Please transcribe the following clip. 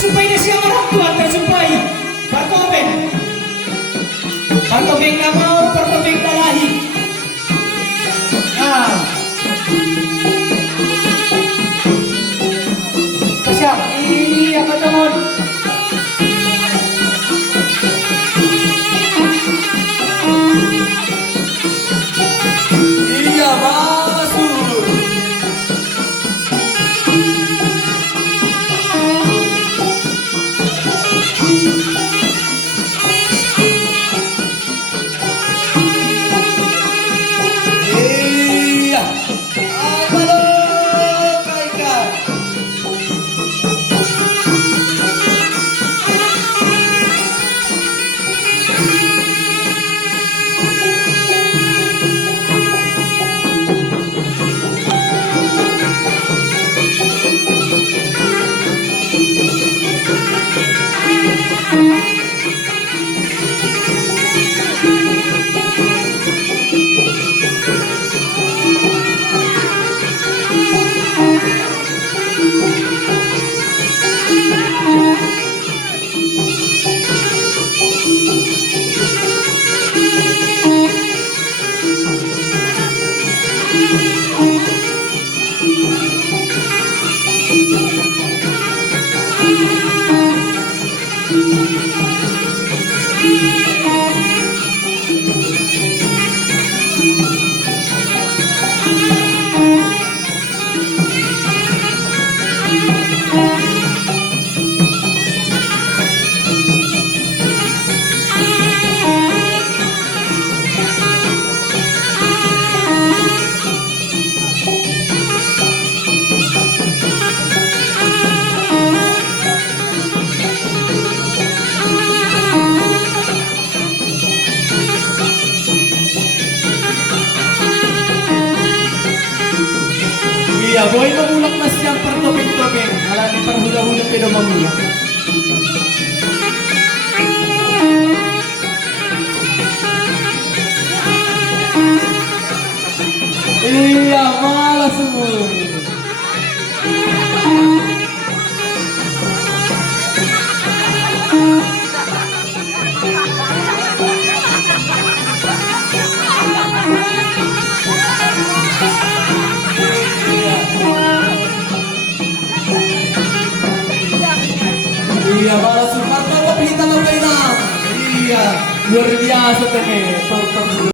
Sumpay na siya orang tua, tersumpay. Bartobeng. Bartobeng na mau, Bartobeng na lahi. Ah. Kasya, iya ka naman. Iya masuk. Iya. Halo, Kaikan. Iya, boy mamulak na siyang pertobeng-tobeng. Alani parhula-hula pero mamulak. Iya, malas semua. Iya, malas semua. Martabak pelita Iya, luar biasa temen.